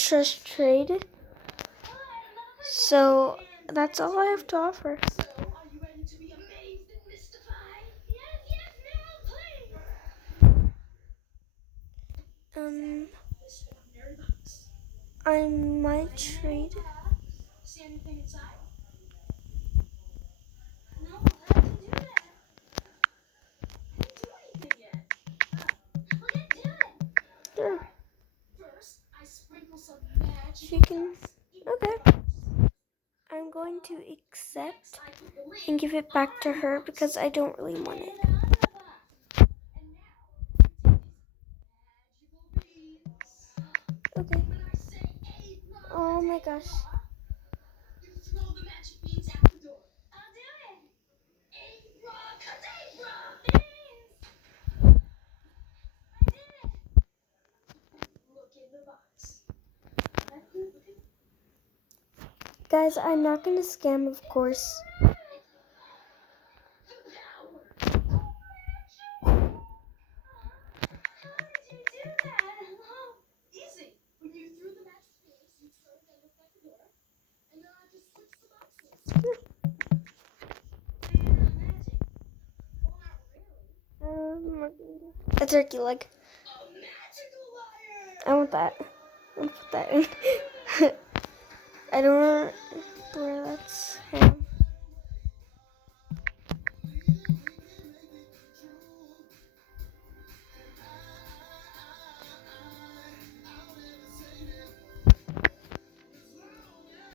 trust trade. So that's all I have to offer. So, are you ready to be amazed and mystified? Yes, now, please. This ordinary box. I might trade. See anything inside? No, I didn't do that. I didn't do anything yet. Look into it. Sure. First, I sprinkle some magic. She can. Okay. I'm going to accept and give it back to her because I don't really want it. Okay. Oh my gosh. You throw the magic beans out the door. I'll do it. Abracadabra! Beans! I did it. Look in the box. Guys, I'm not going to scam, of course. A turkey leg. I want that. I'm gonna put that in. I don't know where that's.